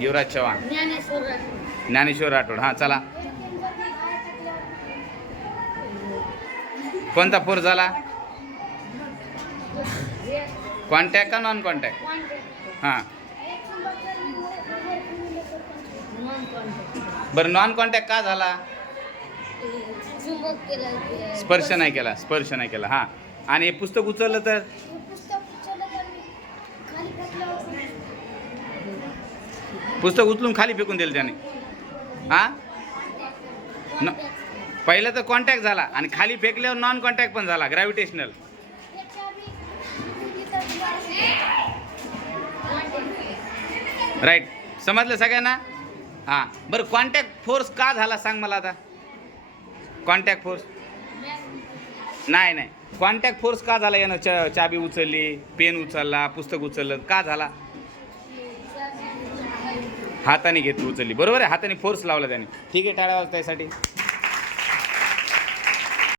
युवराज चव्हाण. ज्ञानेश्वर राठोड. हां चला. कोणता फोर झाला? कॉन्टॅक्ट का नॉन कॉन्टॅक्ट हां. बरं नॉन कॉन्टॅक्ट का झाला? स्पर्श नाही केला स्पर्श नाही केला. हां. आणि हे पुस्तक उचललं तर? पुस्तक उचलून खाली फेकून दिलं त्याने. हां? न पहिलं तर कॉन्टॅक्ट झाला आणि खाली फेकल्यावर नॉन कॉन्टॅक्ट पण झाला ग्रॅव्हिटेशनल राईट समजलं सगळ्यांना? हां. बरं कॉन्टॅक्ट फोर्स का झाला सांग मला आता? कॉन्टॅक्ट फोर्स नाही नाही. कॉन्टॅक्ट फोर्स का झाला? यानं च चाबी उचलली पेन उचलला पुस्तक उचललं का झाला? हाताने घेतली उचलली. बरोबर आहे? हाताने फोर्स लावला त्याने. ठीक आहे टाळ्या वाजता यासाठी.